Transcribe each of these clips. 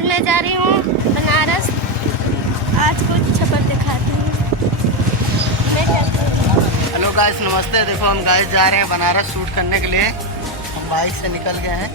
आज मैं जा रही हूँ बनारस। आज कुछ छपन दिखाती हूँ। हेलो गाइस, नमस्ते। देखो हम गाइस जा रहे हैं बनारस शूट करने के लिए। हम बाइक से निकल गए हैं।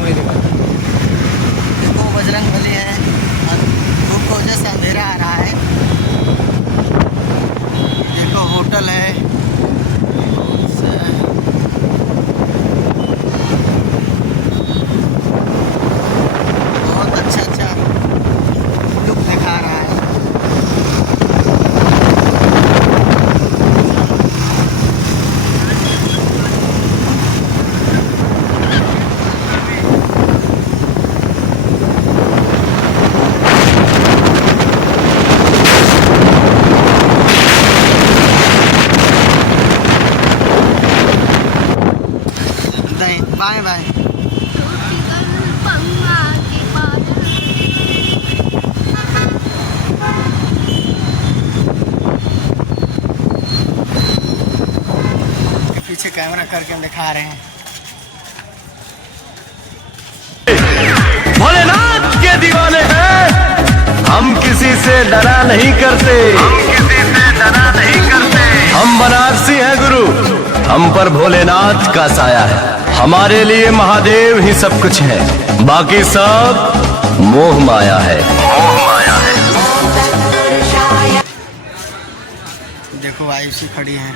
वीडियो बनाए बजरंगबली है। धूप की वजह से अंधेरा आ रहा है। देखो होटल है। बहुत अच्छा लुक दिखा रहा है। Bye bye. पीछे कैमरा करके हम दिखा रहे हैं। भोलेनाथ के दीवाने हैं हम, किसी से डरा नहीं करते, हम बनारसी हैं गुरु, हम पर भोलेनाथ का साया है। हमारे लिए महादेव ही सब कुछ है, बाकी सब मोह माया है। देखो आयुषी खड़ी है।